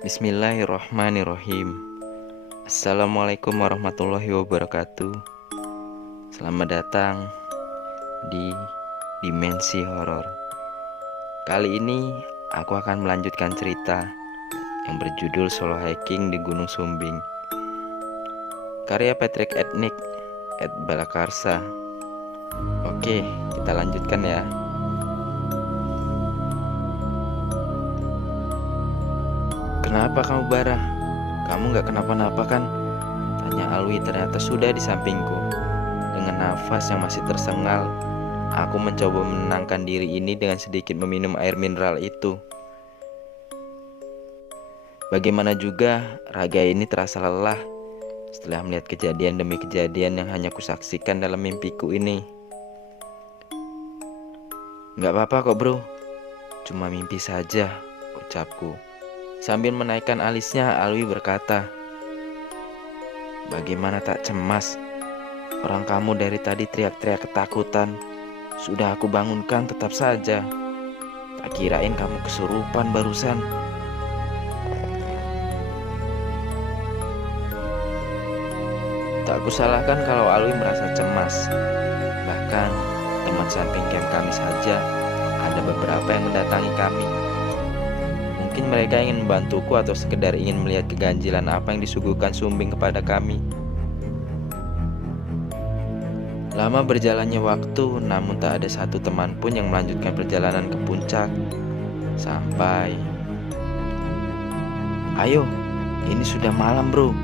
Bismillahirrahmanirrahim. Assalamualaikum warahmatullahi wabarakatuh. Selamat datang di Dimensi Horor. Kali ini aku akan melanjutkan cerita yang berjudul Solo Hiking di Gunung Sumbing, karya Patrick Etnik Balakarsa. Oke, kita lanjutkan ya. Kenapa kamu Bara? Kamu gak kenapa-napa kan? Tanya Alwi ternyata sudah di sampingku. Dengan nafas yang masih tersengal, aku mencoba menenangkan diri ini dengan sedikit meminum air mineral itu. Bagaimana juga, raga ini terasa lelah setelah melihat kejadian demi kejadian yang hanya kusaksikan dalam mimpiku ini. Gak apa-apa kok bro, cuma mimpi saja, ucapku. Sambil menaikkan alisnya, Alwi berkata, "Bagaimana tak cemas? Orang kamu dari tadi teriak-teriak ketakutan. Sudah aku bangunkan tetap saja. Tak kirain kamu kesurupan barusan." Tak kusalahkan kalau Alwi merasa cemas. Bahkan teman samping camp kami saja ada beberapa yang mendatangi kami. Mungkin mereka ingin membantuku atau sekedar ingin melihat keganjilan apa yang disuguhkan Sumbing kepada kami. Lama berjalannya waktu, namun tak ada satu teman pun yang melanjutkan perjalanan ke puncak. Sampai, "Ayo, ini sudah malam bro,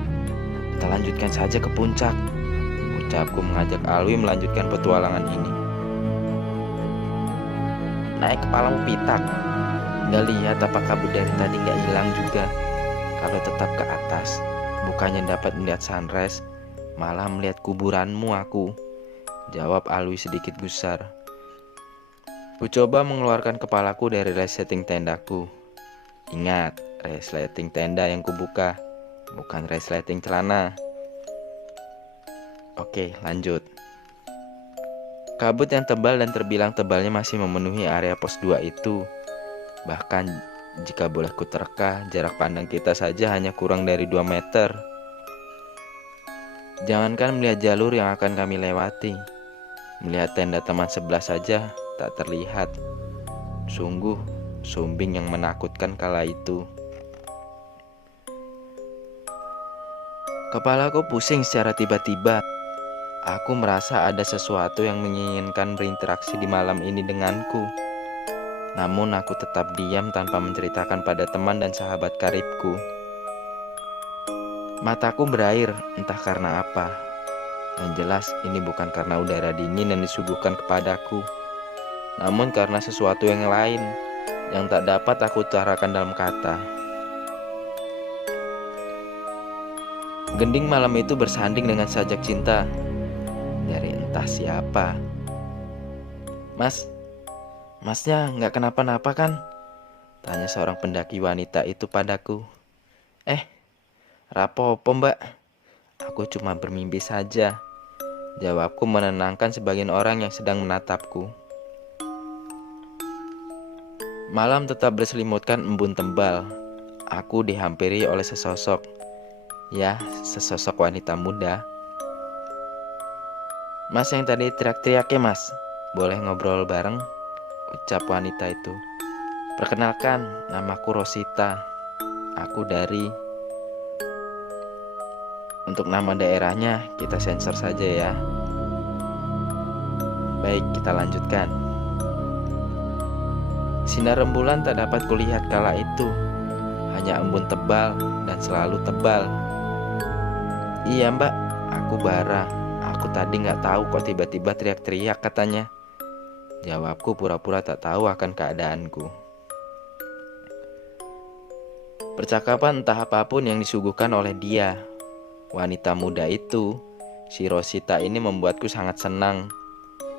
kita lanjutkan saja ke puncak," ucapku mengajak Alwi melanjutkan petualangan ini. Naik kepalamu pitak. Gak lihat apa kabut dari tadi gak hilang juga. Kalau tetap ke atas, bukannya dapat melihat sunrise, malah melihat kuburanmu aku, jawab Alwi sedikit gusar. Ku coba mengeluarkan kepalaku dari resleting tendaku. Ingat, resleting tenda yang kubuka, bukan resleting celana. Oke, lanjut. Kabut yang tebal dan terbilang tebalnya masih memenuhi area pos 2 itu. Bahkan jika boleh kuterka, jarak pandang kita saja hanya kurang dari 2 meter. Jangankan melihat jalur yang akan kami lewati, melihat tenda teman sebelah saja tak terlihat. Sungguh Sumbing yang menakutkan kala itu. Kepalaku pusing secara tiba-tiba. Aku merasa ada sesuatu yang menginginkan berinteraksi di malam ini denganku. Namun aku tetap diam tanpa menceritakan pada teman dan sahabat karibku. Mataku berair, entah karena apa. Yang jelas ini bukan karena udara dingin yang disuguhkan kepadaku, namun karena sesuatu yang lain yang tak dapat aku utarakan dalam kata. Gending malam itu bersanding dengan sajak cinta dari entah siapa. Masnya nggak kenapa-napa kan? Tanya seorang pendaki wanita itu padaku. Rapopo mbak, aku cuma bermimpi saja, jawabku menenangkan sebagian orang yang sedang menatapku. Malam tetap berselimutkan embun tebal. Aku dihampiri oleh sesosok wanita muda. "Mas yang tadi teriak-teriak ya mas, boleh ngobrol bareng?" ucap wanita itu. "Perkenalkan, namaku Rosita. Aku dari..." Untuk nama daerahnya kita sensor saja ya. Baik, kita lanjutkan. Sinar rembulan tak dapat kulihat kala itu. Hanya embun tebal dan selalu tebal. "Iya mbak, aku Bara. Aku tadi gak tahu kok tiba-tiba teriak-teriak," katanya. Jawabku pura-pura tak tahu akan keadaanku. Percakapan entah apapun yang disuguhkan oleh dia, wanita muda itu, si Rosita ini membuatku sangat senang.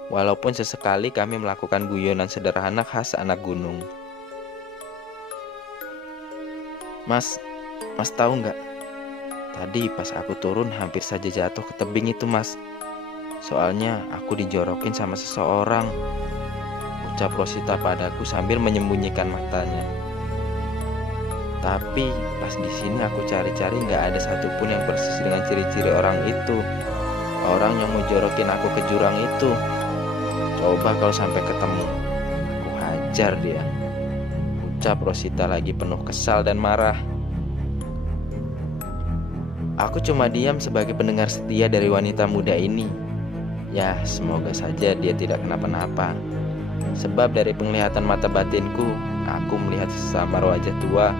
Walaupun sesekali kami melakukan guyonan sederhana khas anak gunung. Mas tahu nggak? Tadi pas aku turun hampir saja jatuh ke tebing itu mas. Soalnya aku dijorokin sama seseorang, ucap Rosita padaku sambil menyembunyikan matanya. Tapi pas di sini aku cari-cari nggak ada satupun yang persis dengan ciri-ciri orang itu. Orang yang mau jorokin aku ke jurang itu. Coba kalau sampai ketemu, aku hajar dia. Ucap Rosita lagi penuh kesal dan marah. Aku cuma diam sebagai pendengar setia dari wanita muda ini. Ya, semoga saja dia tidak kenapa-napa. Sebab dari penglihatan mata batinku, aku melihat sesamar wajah tua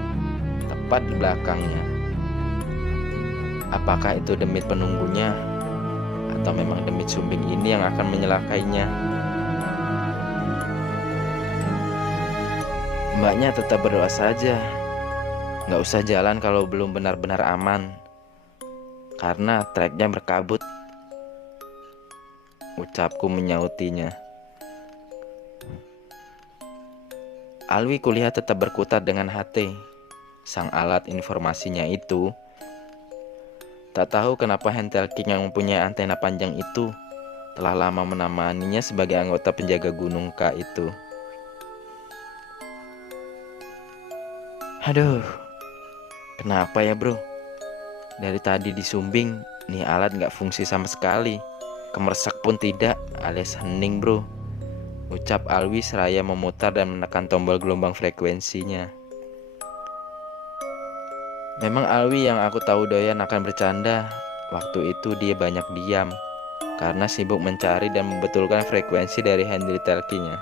tepat di belakangnya. Apakah itu demit penunggunya? Atau memang demit sumbing ini yang akan menyelakainya? Mbaknya tetap berdoa saja. Nggak usah jalan kalau belum benar-benar aman, karena treknya berkabut. Ucapku menyautinya. Alwi kulihat tetap berkutat dengan HT, sang alat informasinya itu. Tak tahu kenapa Hentel King yang mempunyai antena panjang itu telah lama menemaninya sebagai anggota penjaga gunung K itu. Aduh, kenapa ya bro? Dari tadi di Sumbing, nih alat gak fungsi sama sekali. Kemersek pun tidak, alias hening bro. Ucap Alwi seraya memutar dan menekan tombol gelombang frekuensinya. Memang Alwi yang aku tahu doyan akan bercanda. Waktu itu dia banyak diam, karena sibuk mencari dan membetulkan frekuensi dari handle telkinya.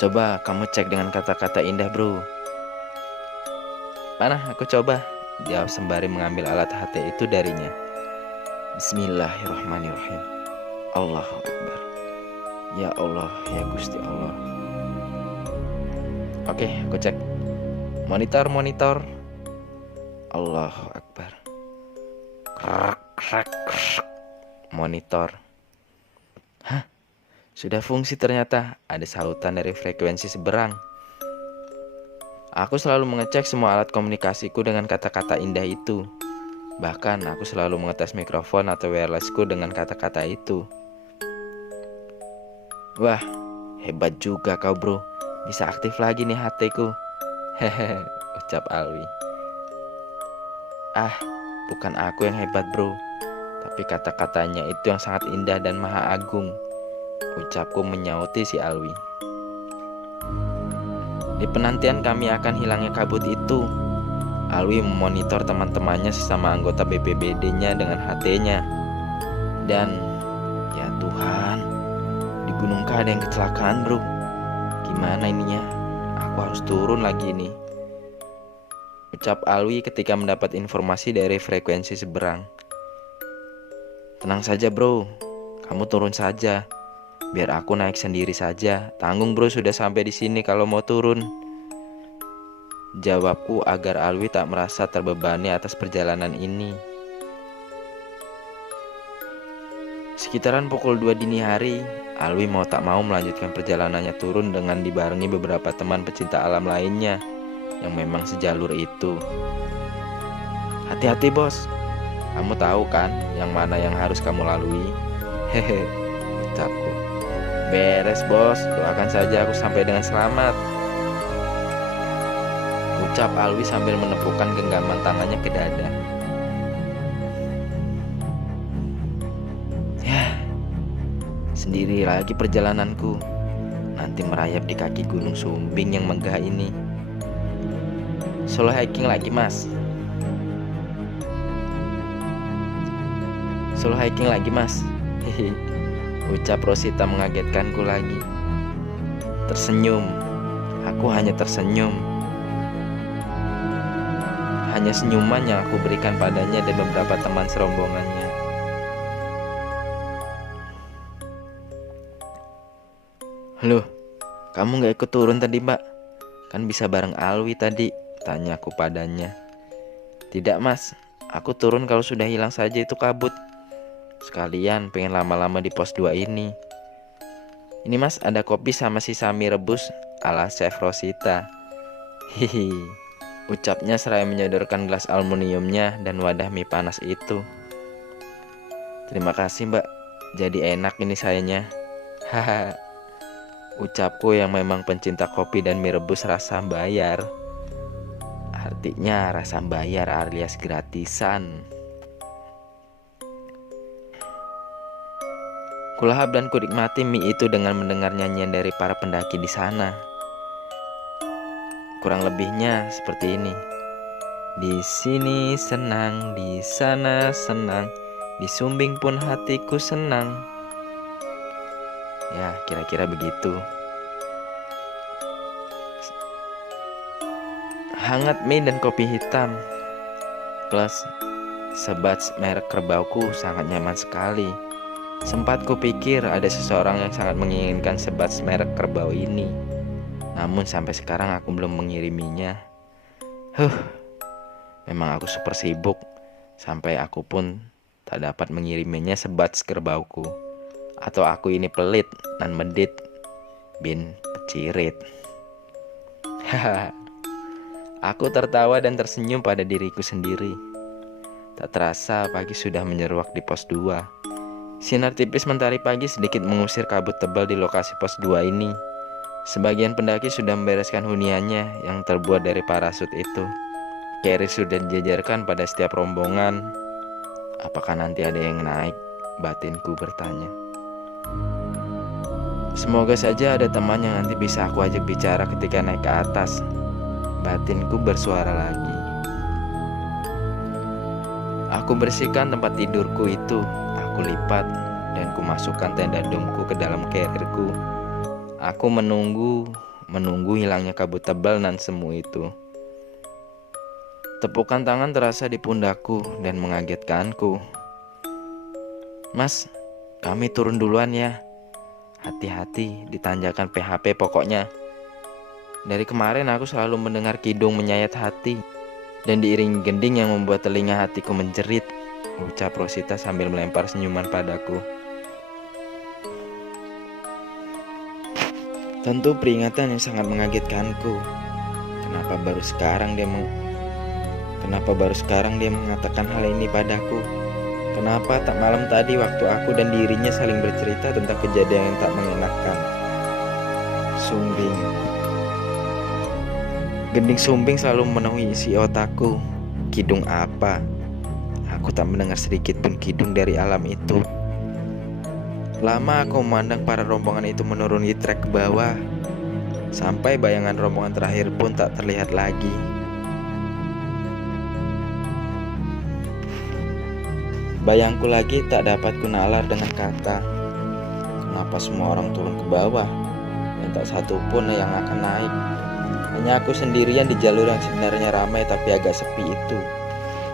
Coba kamu cek dengan kata-kata indah bro. Mana aku coba, jawab sembari mengambil alat HT itu darinya. Bismillahirrahmanirrahim. Allahu Akbar. Ya Allah, ya Gusti Allah. Oke, aku cek. Monitor. Allahu Akbar. Krak. Monitor. Hah? Sudah fungsi ternyata, ada sahutan dari frekuensi seberang. Aku selalu mengecek semua alat komunikasiku dengan kata-kata indah itu. Bahkan aku selalu mengetes mikrofon atau wirelessku dengan kata-kata itu. Wah, hebat juga kau bro, bisa aktif lagi nih HT-ku. Hehe, ucap Alwi. Ah, bukan aku yang hebat bro, tapi kata-katanya itu yang sangat indah dan maha agung, ucapku menyauti si Alwi. Di penantian kami akan hilangnya kabut itu, Alwi memonitor teman-temannya sesama anggota BPBD-nya dengan HT-nya. Dan, ya Tuhan, di Gunung K ada yang kecelakaan bro. Gimana ininya? Aku harus turun lagi nih, ucap Alwi ketika mendapat informasi dari frekuensi seberang. Tenang saja bro, kamu turun saja. Biar aku naik sendiri saja. Tanggung bro, sudah sampai di sini kalau mau turun, jawabku agar Alwi tak merasa terbebani atas perjalanan ini. Sekitaran pukul 2 dini hari, Alwi mau tak mau melanjutkan perjalanannya turun dengan dibarengi beberapa teman pecinta alam lainnya yang memang sejalur itu. Hati-hati bos, kamu tahu kan yang mana yang harus kamu lalui? Hehe, ucapku. Beres bos, doakan saja aku sampai dengan selamat, ucap Alwi sambil menepukkan genggaman tangannya ke dada. Ya, sendiri lagi perjalananku, nanti merayap di kaki Gunung Sumbing yang megah ini. Solo hiking lagi mas. Solo hiking lagi mas. Hehe, ucap Rosita mengagetkanku lagi. Tersenyum, aku hanya tersenyum. Hanya senyuman yang aku berikan padanya dan beberapa teman serombongannya. Loh, kamu gak ikut turun tadi mbak? Kan bisa bareng Alwi tadi, tanyaku padanya. Tidak mas, aku turun kalau sudah hilang saja itu kabut. Sekalian pengen lama-lama di pos 2 ini. Ini mas, ada kopi sama sisa mie rebus ala Chef Rosita. Hihi, ucapnya seraya menyodorkan gelas aluminiumnya dan wadah mie panas itu. Terima kasih mbak, jadi enak ini sayanya. Haha, Ucapku yang memang pencinta kopi dan mie rebus rasa bayar. Artinya rasa bayar alias gratisan. Kulahap dan kunikmati mie itu dengan mendengar nyanyian dari para pendaki di sana. Kurang lebihnya seperti ini. Di sini senang, di sana senang, di Sumbing pun hatiku senang. Ya, kira-kira begitu. Hangat mie dan kopi hitam plus sebatch merek kerbauku sangat nyaman sekali. Sempat kupikir ada seseorang yang sangat menginginkan sebatch merek kerbau ini. Namun sampai sekarang aku belum mengiriminya. Memang aku super sibuk. Sampai aku pun tak dapat mengiriminya sebatch kerbauku. Atau aku ini pelit dan medit bin pecirit. Aku tertawa dan tersenyum pada diriku sendiri. Tak terasa pagi sudah menyeruak di pos 2. Sinar tipis mentari pagi sedikit mengusir kabut tebal di lokasi pos 2 ini. Sebagian pendaki sudah membereskan huniannya yang terbuat dari parasut itu. Carrier sudah dijajarkan pada setiap rombongan. Apakah nanti ada yang naik? Batinku bertanya. Semoga saja ada teman yang nanti bisa aku ajak bicara ketika naik ke atas. Batinku bersuara lagi. Aku bersihkan tempat tidurku itu. Aku lipat dan kumasukkan tenda domku ke dalam carrierku. Aku menunggu hilangnya kabut tebal dan semu itu. Tepukan tangan terasa di pundakku dan mengagetkanku. Mas, kami turun duluan ya. Hati-hati ditanjakan PHP pokoknya. Dari kemarin aku selalu mendengar kidung menyayat hati dan diiringi gending yang membuat telinga hatiku menjerit, ucap Rosita sambil melempar senyuman padaku. Tentu peringatan yang sangat mengagetkanku. Kenapa baru sekarang dia mengatakan hal ini padaku? Kenapa tak malam tadi waktu aku dan dirinya saling bercerita tentang kejadian yang tak mengenakan? Sumbing. Gending sumbing selalu memenuhi isi otakku. Kidung apa? Aku tak mendengar sedikit pun kidung dari alam itu. Lama aku memandang para rombongan itu menuruni trek ke bawah. Sampai bayangan rombongan terakhir pun tak terlihat lagi. Bayangku lagi tak dapat kunalar dengan kata. Kenapa semua orang turun ke bawah dan tak satu pun yang akan naik? Hanya aku sendirian di jalur yang sebenarnya ramai tapi agak sepi itu.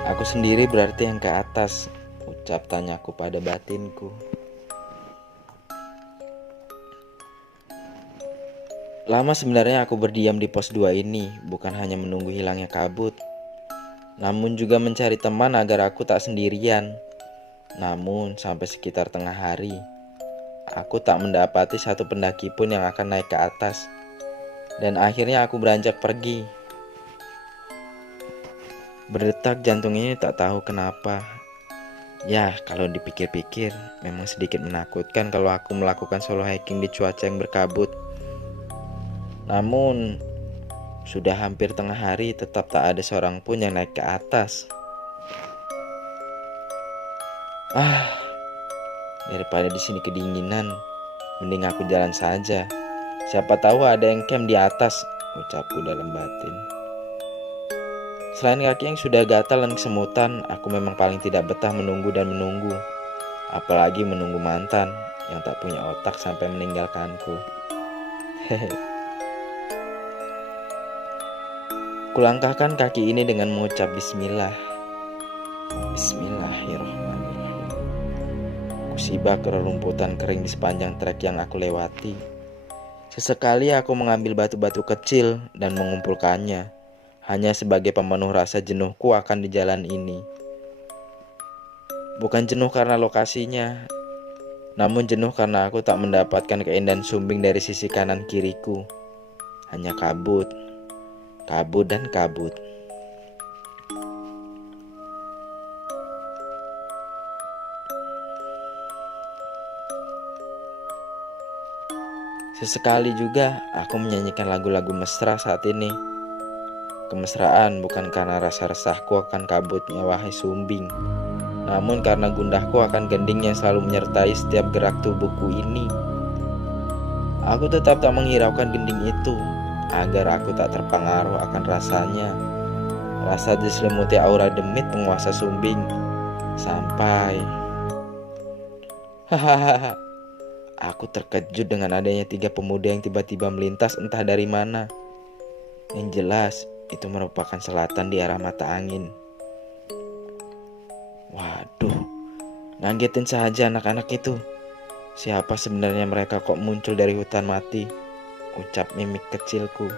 Aku sendiri berarti yang ke atas, ucap tanyaku pada batinku. Lama sebenarnya aku berdiam di pos 2 ini, bukan hanya menunggu hilangnya kabut, namun juga mencari teman agar aku tak sendirian. Namun sampai sekitar tengah hari, aku tak mendapati satu pendaki pun yang akan naik ke atas. Dan akhirnya aku beranjak pergi. Berdetak jantung ini tak tahu kenapa. Ya, kalau dipikir-pikir, memang sedikit menakutkan kalau aku melakukan solo hiking di cuaca yang berkabut. Namun, sudah hampir tengah hari tetap tak ada seorang pun yang naik ke atas. Daripada di sini kedinginan, mending aku jalan saja. Siapa tahu ada yang camp di atas, ucapku dalam batin. Selain kaki yang sudah gatal dan kesemutan, aku memang paling tidak betah menunggu dan menunggu. Apalagi menunggu mantan yang tak punya otak sampai meninggalkanku. Kulangkahkan kaki ini dengan mengucap bismillah. Bismillahirrahmanirrahim. Kusibak ke rerumputan kering di sepanjang trek yang aku lewati. Sesekali aku mengambil batu-batu kecil dan mengumpulkannya, hanya sebagai pemenuh rasa jenuhku akan di jalan ini. Bukan jenuh karena lokasinya, namun jenuh karena aku tak mendapatkan keindahan Sumbing dari sisi kanan kiriku. Hanya kabut, kabut dan kabut. Sesekali juga aku menyanyikan lagu-lagu mesra saat ini. Kemesraan bukan karena rasa resahku akan kabutnya wahai sumbing, namun karena gundahku akan gending yang selalu menyertai setiap gerak tubuhku ini. Aku tetap tak menghiraukan gending itu, agar aku tak terpengaruh akan rasanya. Rasa diselimuti aura demit penguasa sumbing. Sampai hahaha, aku terkejut dengan adanya 3 pemuda yang tiba-tiba melintas entah dari mana. Yang jelas itu merupakan selatan di arah mata angin. Waduh, ngagetin saja anak-anak itu. Siapa sebenarnya mereka kok muncul dari hutan mati? Ucap mimik kecilku.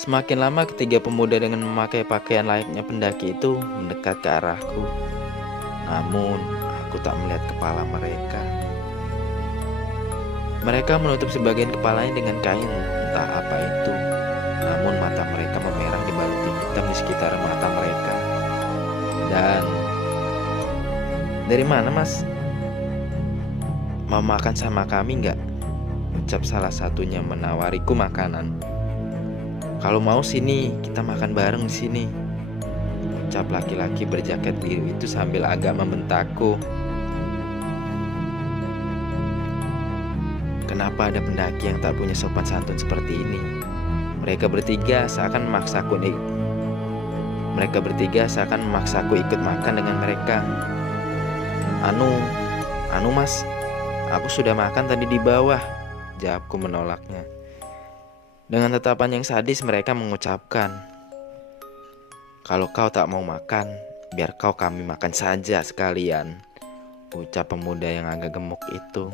Semakin lama ketiga pemuda dengan memakai pakaian layaknya pendaki itu mendekat ke arahku. Namun aku tak melihat kepala mereka. Mereka menutup sebagian kepalanya dengan kain, entah apa itu. Namun mata mereka memerah dibaluti hitam di sekitar mata mereka. Dan dari mana, Mas? Mau makan sama kami nggak? Ucap salah satunya menawariku makanan. Kalau mau sini, kita makan bareng di sini. Ucap laki-laki berjaket biru itu sambil agak membentakku. Kenapa ada pendaki yang tak punya sopan santun seperti ini? Mereka bertiga seakan memaksaku ikut makan dengan mereka. Anu mas, aku sudah makan tadi di bawah, jawabku menolaknya. Dengan tatapan yang sadis mereka mengucapkan, kalau kau tak mau makan, biar kami makan saja sekalian, ucap pemuda yang agak gemuk itu.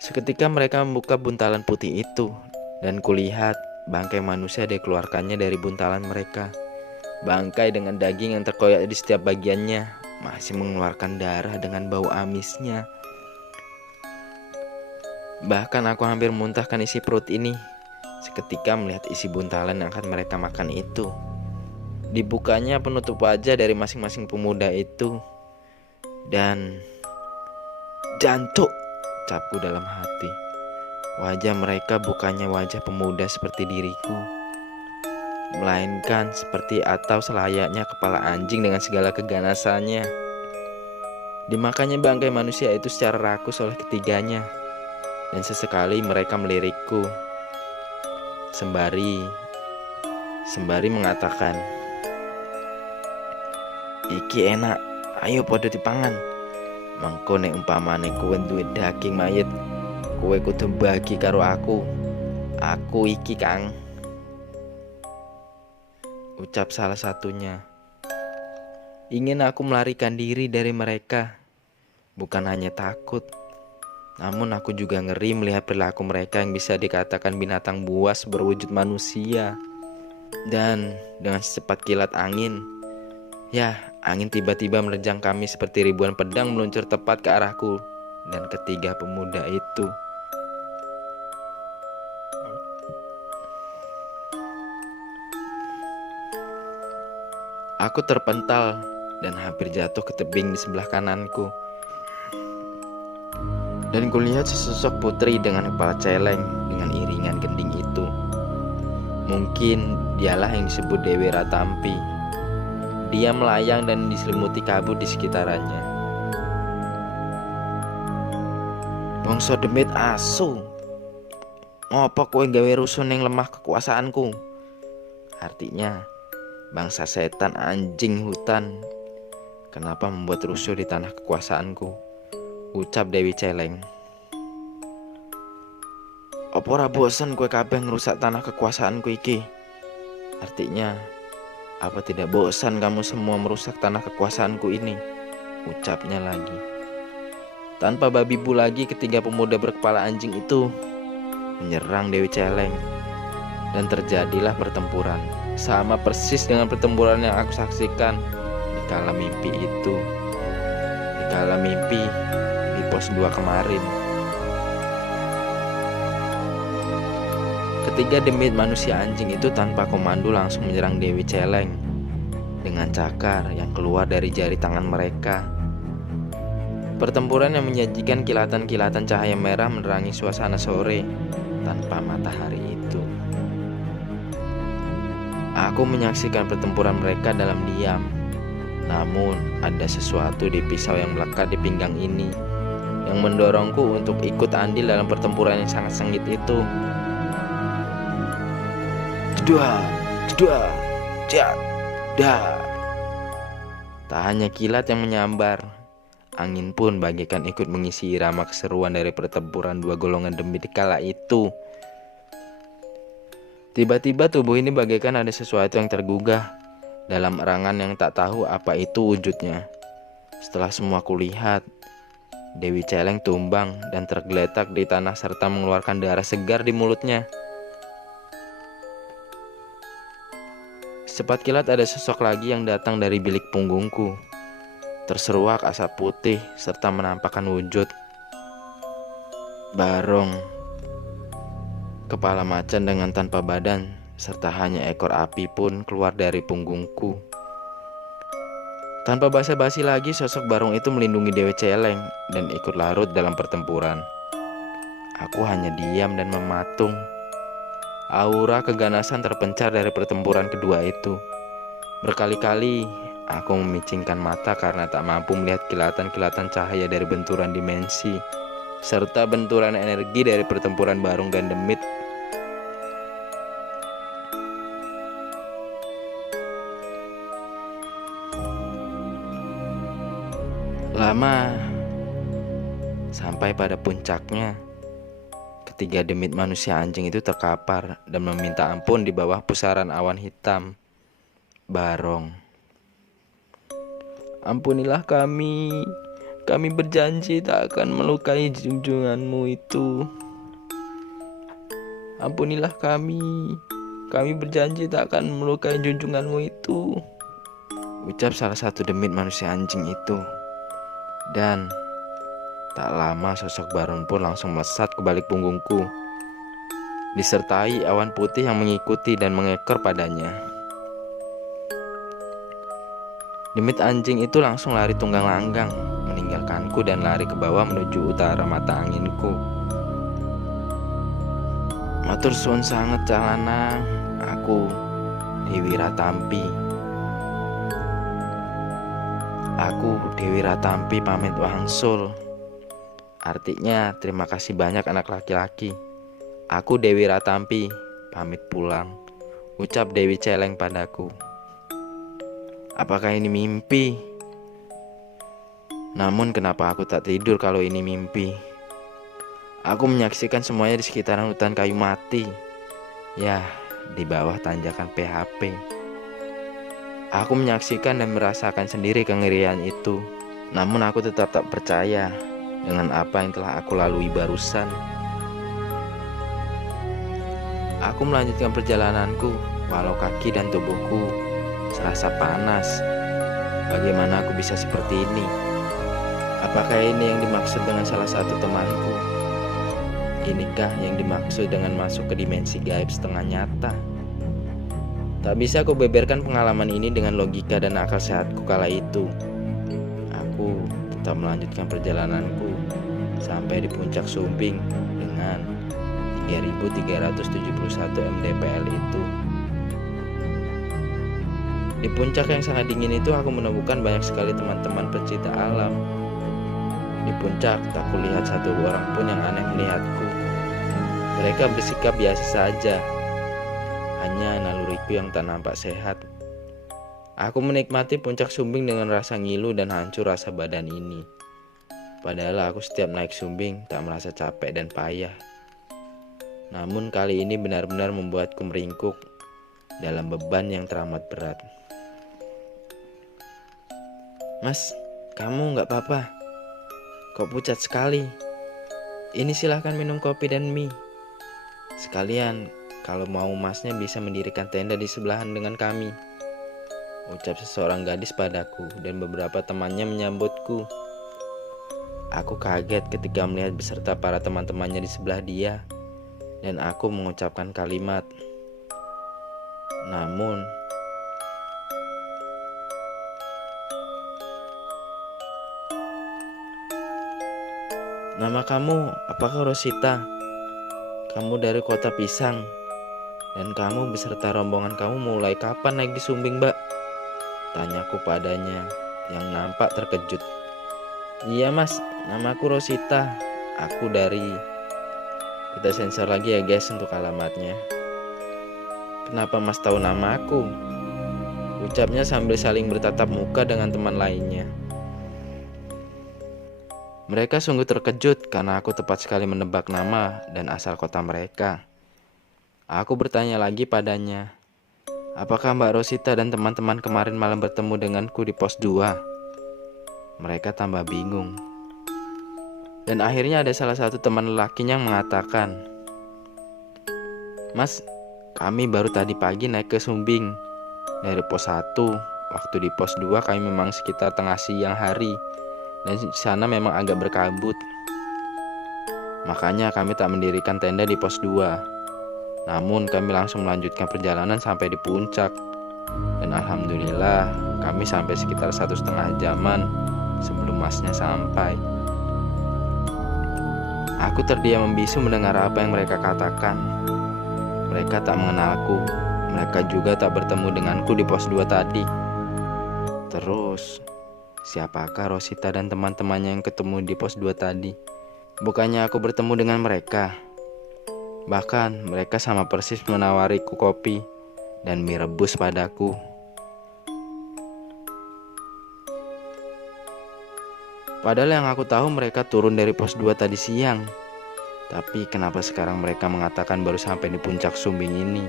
Seketika mereka membuka buntalan putih itu, dan kulihat bangkai manusia dikeluarkannya dari buntalan mereka. Bangkai dengan daging yang terkoyak di setiap bagiannya masih mengeluarkan darah dengan bau amisnya. Bahkan aku hampir memuntahkan isi perut ini seketika melihat isi buntalan yang akan mereka makan itu. Dibukanya penutup wajah dari masing-masing pemuda itu. Dan jancuk, ucapku dalam hati. Wajah mereka bukannya wajah pemuda seperti diriku, melainkan seperti atau selayaknya kepala anjing dengan segala keganasannya. Dimakannya bangkai manusia itu secara rakus oleh ketiganya. Dan sesekali mereka melirikku sembari mengatakan, iki enak, ayo podo dipangan. Mengko nek umpamane kowe duwe daging mayit, kowe kudu bagi karo aku. Aku iki, Kang, ucap salah satunya. Ingin aku melarikan diri dari mereka. Bukan hanya takut, namun aku juga ngeri melihat perilaku mereka yang bisa dikatakan binatang buas berwujud manusia. Dan dengan secepat kilat angin, angin tiba-tiba menerjang kami seperti ribuan pedang meluncur tepat ke arahku dan ketiga pemuda itu. Aku terpental dan hampir jatuh ke tebing di sebelah kananku. Dan kulihat sesosok putri dengan kepala celeng dengan iringan gending itu. Mungkin dialah yang disebut Dewi Ratampi. Dia melayang dan diselimuti kabut di sekitarnya. Bangsa demit asu, ngopo kowe gawe rusuh ning lemah kekuasaanku? Artinya, bangsa setan anjing hutan, kenapa membuat rusuh di tanah kekuasaanku? Ucap Dewi Celeng. Apa ora bosan kowe kabeh ngerusak tanah kekuasaanku iki? Artinya, apa tidak bosan kamu semua merusak tanah kekuasaanku ini? Ucapnya lagi. Tanpa babi bu lagi, ketiga pemuda berkepala anjing itu menyerang Dewi Celeng. Dan terjadilah pertempuran, sama persis dengan pertempuran yang aku saksikan di kala mimpi itu. Di kala mimpi di pos 2 kemarin. Ketiga demit manusia anjing itu tanpa komando langsung menyerang Dewi Celeng. dengan cakar yang keluar dari jari tangan mereka. Pertempuran yang menyajikan kilatan-kilatan cahaya merah menerangi suasana sore tanpa matahari itu. Aku menyaksikan pertempuran mereka dalam diam. Namun ada sesuatu di pisau yang melekat di pinggang ini yang mendorongku untuk ikut andil dalam pertempuran yang sangat sengit itu. Jedua, jedua, jat, dar. Tak hanya kilat yang menyambar, angin pun bagaikan ikut mengisi irama keseruan dari pertempuran dua golongan demit kala itu. Tiba-tiba tubuh ini bagaikan ada sesuatu yang tergugah dalam erangan yang tak tahu apa itu wujudnya. Setelah semua kulihat, Dewi Celeng tumbang dan tergeletak di tanah serta mengeluarkan darah segar di mulutnya. Secepat kilat ada sosok lagi yang datang dari bilik punggungku. Terseruak asap putih serta menampakkan wujud Barong. Kepala macan dengan tanpa badan serta hanya ekor api pun keluar dari punggungku. Tanpa basa-basi lagi, sosok Barong itu melindungi Dewi Celeng dan ikut larut dalam pertempuran. Aku hanya diam dan mematung. Aura keganasan terpencar dari pertempuran kedua itu. Berkali-kali aku memicingkan mata karena tak mampu melihat kilatan-kilatan cahaya dari benturan dimensi serta benturan energi dari pertempuran Barong dan Demit. Lama sampai pada puncaknya, ketiga demit manusia anjing itu terkapar dan meminta ampun di bawah pusaran awan hitam. Barong, ampunilah kami berjanji tak akan melukai junjunganmu itu. Ampunilah kami berjanji tak akan melukai junjunganmu itu, ucap salah satu demit manusia anjing itu. Dan tak lama sosok Barong pun langsung melesat ke balik punggungku, disertai awan putih yang mengikuti dan mengekor padanya. Demit anjing itu langsung lari tunggang langgang, meninggalkanku dan lari ke bawah menuju utara mata anginku. Matur suwun sanget calanang, aku Dewi Ratampi. Aku Dewi Ratampi pamit wangsul. Artinya terima kasih banyak anak laki-laki. Aku Dewi Ratampi pamit pulang, ucap Dewi Celeng padaku. Apakah ini mimpi? Namun kenapa aku tak tidur kalau ini mimpi? Aku menyaksikan semuanya di sekitaran hutan kayu mati. Ya, di bawah tanjakan PHP. Aku menyaksikan dan merasakan sendiri kengerian itu. Namun aku tetap tak percaya dengan apa yang telah aku lalui barusan. Aku melanjutkan perjalananku, walau kaki dan tubuhku serasa panas. Bagaimana aku bisa seperti ini? Apakah ini yang dimaksud dengan salah satu temanku? Inikah yang dimaksud dengan masuk ke dimensi gaib setengah nyata? Tak bisa aku beberkan pengalaman ini dengan logika dan akal sehatku kala itu. Aku tetap melanjutkan perjalananku sampai di puncak Sumbing dengan 3371 mdpl itu. Di puncak yang sangat dingin itu aku menemukan banyak sekali teman-teman pecinta alam. Di puncak tak kulihat satu orang pun yang aneh melihatku. Mereka bersikap biasa saja. Hanya naluriku yang tak nampak sehat. Aku menikmati puncak Sumbing dengan rasa ngilu dan hancur rasa badan ini. Padahal aku setiap naik Sumbing tak merasa capek dan payah. Namun kali ini benar-benar membuatku meringkuk dalam beban yang teramat berat. Mas, kamu gak apa-apa? Kok pucat sekali? Ini silahkan minum kopi dan mie. Sekalian, kalau mau masnya bisa mendirikan tenda di sebelahan dengan kami, ucap seseorang gadis padaku dan beberapa temannya menyambutku. Aku kaget ketika melihat beserta para teman-temannya di sebelah dia, dan aku mengucapkan kalimat. Namun, Nama kamu apakah Rosita? Kamu dari kota Pisang. Dan kamu beserta rombongan kamu mulai kapan naik di Sumbing, Mbak? Tanyaku padanya yang nampak terkejut. Iya mas, namaku Rosita. Aku dari... Kita sensor lagi ya guys untuk alamatnya. Kenapa mas tahu nama aku? Ucapnya sambil saling bertatap muka dengan teman lainnya. Mereka sungguh terkejut karena aku tepat sekali menebak nama dan asal kota mereka. Aku bertanya lagi padanya, apakah Mbak Rosita dan teman-teman kemarin malam bertemu denganku di pos 2? Mereka tambah bingung. Dan akhirnya ada salah satu teman lelakinya yang mengatakan, Mas, kami baru tadi pagi naik ke Sumbing dari pos 1. Waktu di pos 2 kami memang sekitar tengah siang hari. Dan di sana memang agak berkabut. Makanya kami tak mendirikan tenda di pos 2. Namun kami langsung melanjutkan perjalanan sampai di puncak. Dan alhamdulillah kami sampai sekitar 1,5 jaman sebelum masnya sampai. Aku terdiam membisu mendengar apa yang mereka katakan. Mereka tak mengenalku. Mereka juga tak bertemu denganku di pos 2 tadi. Terus, siapakah Rosita dan teman-temannya yang ketemu di pos 2 tadi? Bukannya aku bertemu dengan mereka. Bahkan mereka sama persis menawariku kopi dan mie rebus padaku. Padahal yang aku tahu mereka turun dari pos 2 tadi siang. Tapi kenapa sekarang mereka mengatakan baru sampai di puncak Sumbing ini?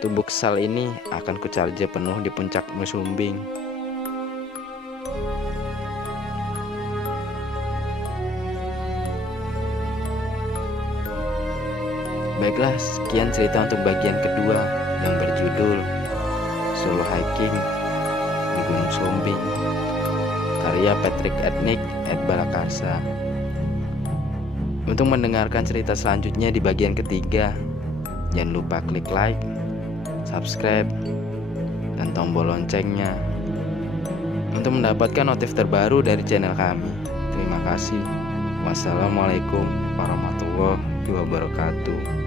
Tubuh kesal ini akan kucharge penuh di puncak Sumbing. Baiklah, sekian cerita untuk bagian kedua yang berjudul Solo Hiking di Gunung Sumbing, karya Patrick Etnik @Balakarsa. Untuk mendengarkan cerita selanjutnya di bagian ketiga, jangan lupa klik like, subscribe, dan tombol loncengnya untuk mendapatkan notif terbaru dari channel kami. Terima kasih. Wassalamualaikum warahmatullahi wabarakatuh.